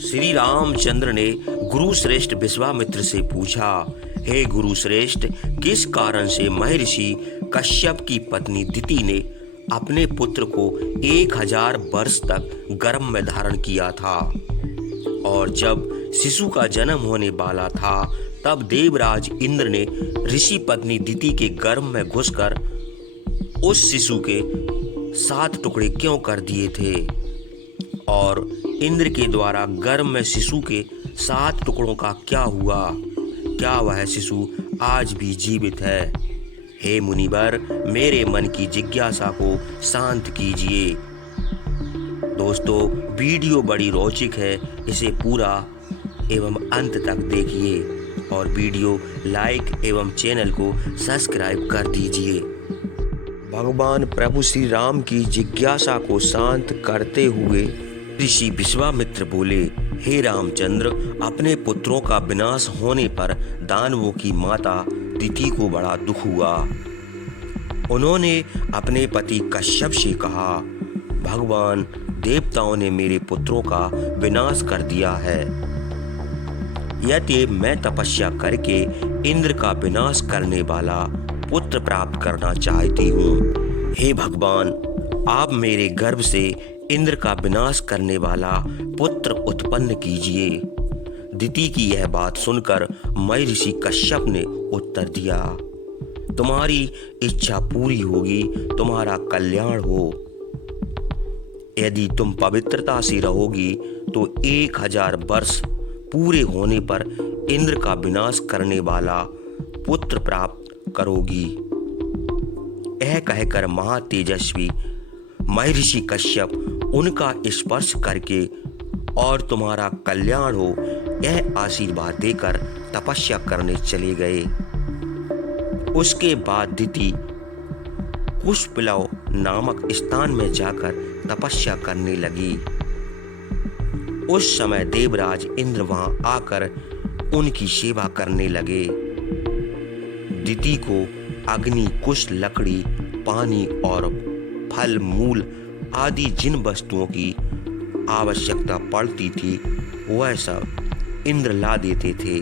श्री रामचंद्र ने गुरु श्रेष्ठ विश्वामित्र से पूछा, हे गुरु श्रेष्ठ, किस कारण से महर्षि कश्यप की पत्नी दिति ने अपने पुत्र को 1000 वर्ष तक गर्भ में धारण किया था, और जब शिशु का जन्म होने वाला था तब देवराज इंद्र ने ऋषि पत्नी दिति के गर्भ में घुसकर उस शिशु के 7 टुकड़े क्यों कर दिए थे, और इंद्र के द्वारा गर्भ में शिशु के 7 टुकड़ों का क्या हुआ? क्या वह शिशु आज भी जीवित है? हे मुनिवर, मेरे मन की जिज्ञासा को शांत कीजिए। दोस्तों, वीडियो बड़ी रोचक है, इसे पूरा एवं अंत तक देखिए और वीडियो लाइक एवं चैनल को सब्सक्राइब कर दीजिए। भगवान प्रभु श्री राम की जिज्ञासा को शांत करते हुए ऋषि विश्वामित्र बोले, हे रामचंद्र, अपने पुत्रों का विनाश होने पर दानवों की माता दिति को बड़ा दुख हुआ। उन्होंने अपने पति कश्यप से कहा, भगवान, देवताओं ने मेरे पुत्रों का विनाश कर दिया है। यदि मैं तपस्या करके इंद्र का विनाश करने वाला पुत्र प्राप्त करना चाहती हूँ, हे भगवान, आप मेरे गर्भ से इंद्र का विनाश करने वाला पुत्र उत्पन्न कीजिए। दिति की यह बात सुनकर महर्षि कश्यप ने उत्तर दिया, तुम्हारी इच्छा पूरी होगी, तुम्हारा कल्याण हो। यदि तुम पवित्रता से रहोगी तो 1000 वर्ष पूरे होने पर इंद्र का विनाश करने वाला पुत्र प्राप्त करोगी। यह कहकर महातेजस्वी महर्षि कश्यप उनका स्पर्श करके और तुम्हारा कल्याण हो यह आशीर्वाद देकर तपस्या करने चले गए। उसके बाद दिति कुशप्लव नामक स्थान में जाकर तपस्या करने लगी। उस समय देवराज इंद्र वहां आकर उनकी सेवा करने लगे। दिति को अग्नि, कुश, लकड़ी, पानी और फल मूल आदि जिन वस्तुओं की आवश्यकता पड़ती थी वह सब इंद्र ला देते थे।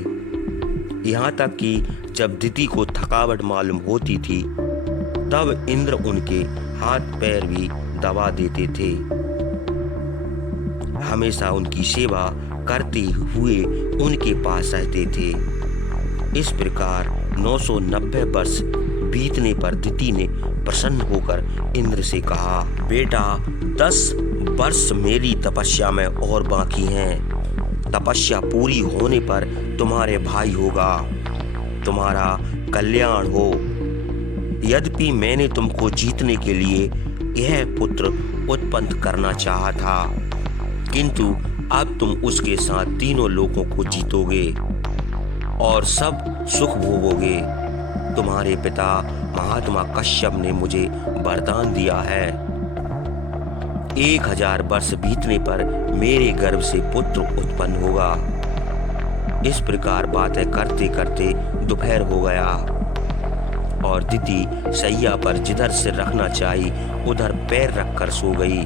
यहाँ तक कि जब दिति को थकावट मालूम होती थी तब इंद्र उनके हाथ पैर भी दबा देते थे। हमेशा उनकी सेवा करते हुए उनके पास रहते थे। इस प्रकार 990 वर्ष बीतने पर दिति ने प्रसन्न होकर इंद्र से कहा, बेटा, 10 वर्ष मेरी तपस्या में और बाकी हैं। तपस्या पूरी होने पर तुम्हारे भाई होगा, तुम्हारा कल्याण हो। यद्यपि मैंने तुमको जीतने के लिए यह पुत्र उत्पन्न करना चाहा था, किंतु अब तुम उसके साथ तीनों लोकों को जीतोगे और सब सुख भोगोगे। तुम्हारे पिता महात्मा कश्यप ने मुझे वरदान दिया है, 1000 वर्ष बीतने पर मेरे गर्भ से पुत्र उत्पन्न होगा। इस प्रकार बातें करते करते दोपहर हो गया और दिति सैया पर जिधर सिर रखना चाहिए उधर पैर रखकर सो गई।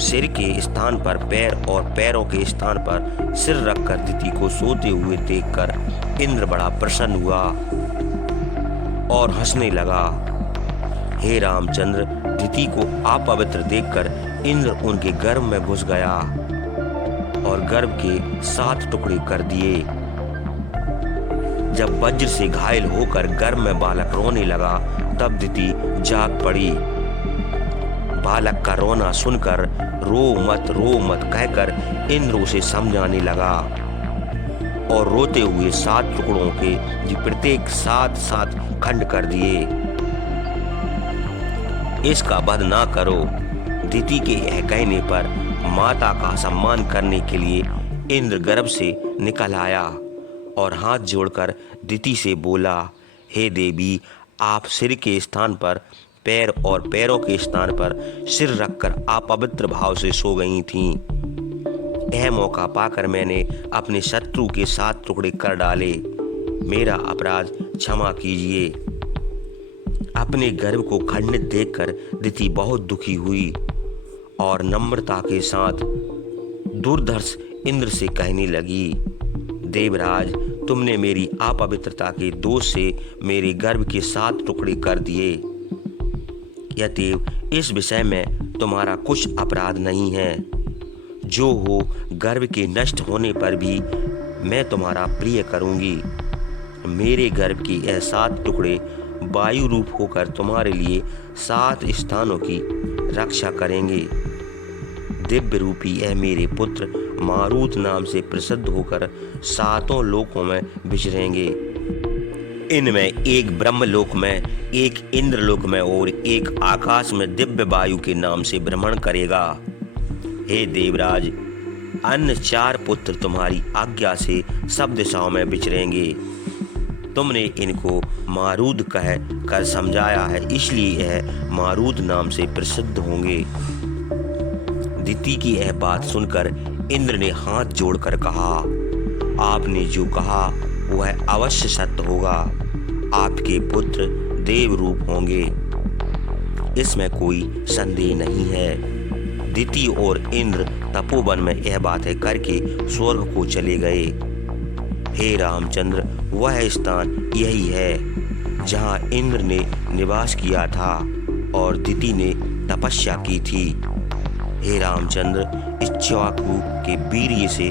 सिर के स्थान पर पैर और पैरों के स्थान पर सिर रखकर दिति को सोते हुए देखकर इंद्र बड़ा प्रसन्न हुआ और हंसने लगा। हे रामचंद्र, दिति को अपवित्र देखकर इंद्र उनके गर्भ में घुस गया और गर्भ के 7 टुकड़े कर दिए। जब वज्र से घायल होकर गर्भ में बालक रोने लगा तब दिति जाग पड़ी। बालक का रोना सुनकर रो मत कहकर इंद्र उसे समझाने लगा और रोते हुए 7 टुकड़ों के प्रत्येक 7 खंड कर दिए। इसका वध ना करो। दिति के यह कहने पर माता का सम्मान करने के लिए इंद्र गर्भ से निकल आया और हाथ जोड़कर दिति से बोला, हे देवी, आप सिर के स्थान पर पैर और पैरों के स्थान पर सिर रखकर अपवित्र भाव से सो गई थीं। यह मौका पाकर मैंने अपने शत्रु के 7 टुकड़े कर डाले। मेरा अपराध क्षमा कीजिए। अपने गर्भ को खंडित देखकर दिति बहुत दुखी हुई और नम्रता के साथ दुर्धर्ष इंद्र से कहने लगी, देवराज, तुमने मेरी अपवित्रता के दोष से मेरे गर्भ के 7 टुकड़े कर दिए। यद्यप इस विषय में तुम्हारा कुछ अपराध नहीं है। जो हो, गर्भ के नष्ट होने पर भी मैं तुम्हारा प्रिय करूंगी। मेरे गर्भ के यह 7 टुकड़े वायु रूप होकर तुम्हारे लिए 7 स्थानों की रक्षा करेंगे। दिव्य रूपी यह मेरे पुत्र मारुत नाम से प्रसिद्ध होकर 7 लोकों में विचरेंगे। इनमें एक ब्रह्मलोक में, एक इंद्रलोक में और एक आकाश में दिव्य वायु के नाम से भ्रमण करेगा। हे देवराज, अन्य 4 पुत्र तुम्हारी आज्ञा से सब दिशाओं में विचरेंगे। तुमने इनको मारुद कह कर समझाया है, इसलिए यह मारुद नाम से प्रसिद्ध होंगे। दिति की यह बात सुनकर इंद्र ने हाथ जोड़कर कहा, आपने जो कहा वह अवश्य सत्य होगा। आपके पुत्र देव रूप होंगे, इसमें कोई संदेह नहीं है। दिति और इंद्र तपोवन में यह बातें करके स्वर्ग को चले गए। हे रामचंद्र, वह स्थान यही है जहाँ इंद्र ने निवास किया था और दिति ने तपस्या की थी। हे रामचंद्र, इक्ष्वाकु के वीर्य से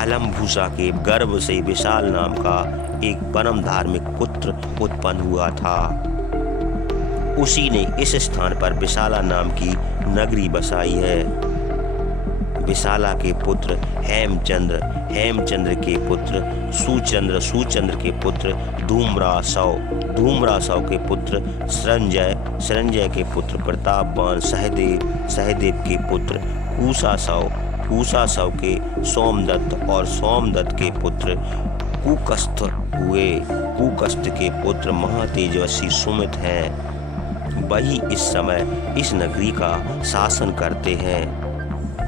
अलम्भूसा के गर्भ से विशाल नाम का एक परम धार्मिक पुत्र उत्पन्न हुआ था। उसी ने इस स्थान पर विशाला नाम की नगरी बसाई है। विशाला के पुत्र हेमचंद्र, हेमचंद्र के पुत्र सुचंद्र, सुचंद्र के पुत्र धूम्रासव, धूम्रासव के पुत्र संजय, संजय के पुत्र प्रतापवान, सहदेव, सहदेव के पुत्र कुशासव, कुशासव के सोमदत्त और सोमदत्त के पुत्र कुकस्थ हुए। कुकस्थ के पुत्र महातेजस्वी सुमित हैं। वही इस समय इस नगरी का शासन करते हैं।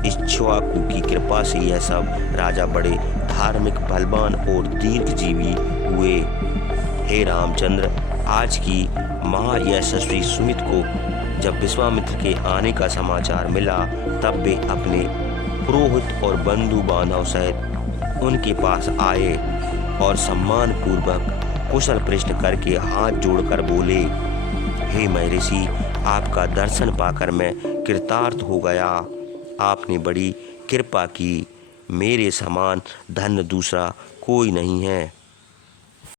इक्ष्वाकु की कृपा से यह सब राजा बड़े धार्मिक, बलवान और दीर्घजीवी हुए। हे रामचंद्र, आज की महायशस्वी सुमित को जब विश्वामित्र के आने का समाचार मिला, तब वे अपने पुरोहित और बंधु बांधव सहित उनके पास आए और सम्मान पूर्वक कुशल प्रश्न करके हाथ जोड़कर बोले, हे महर्षि, आपका दर्शन पाकर मैं कृतार्थ हो गया। आपने बड़ी कृपा की। मेरे समान धन्य दूसरा कोई नहीं है।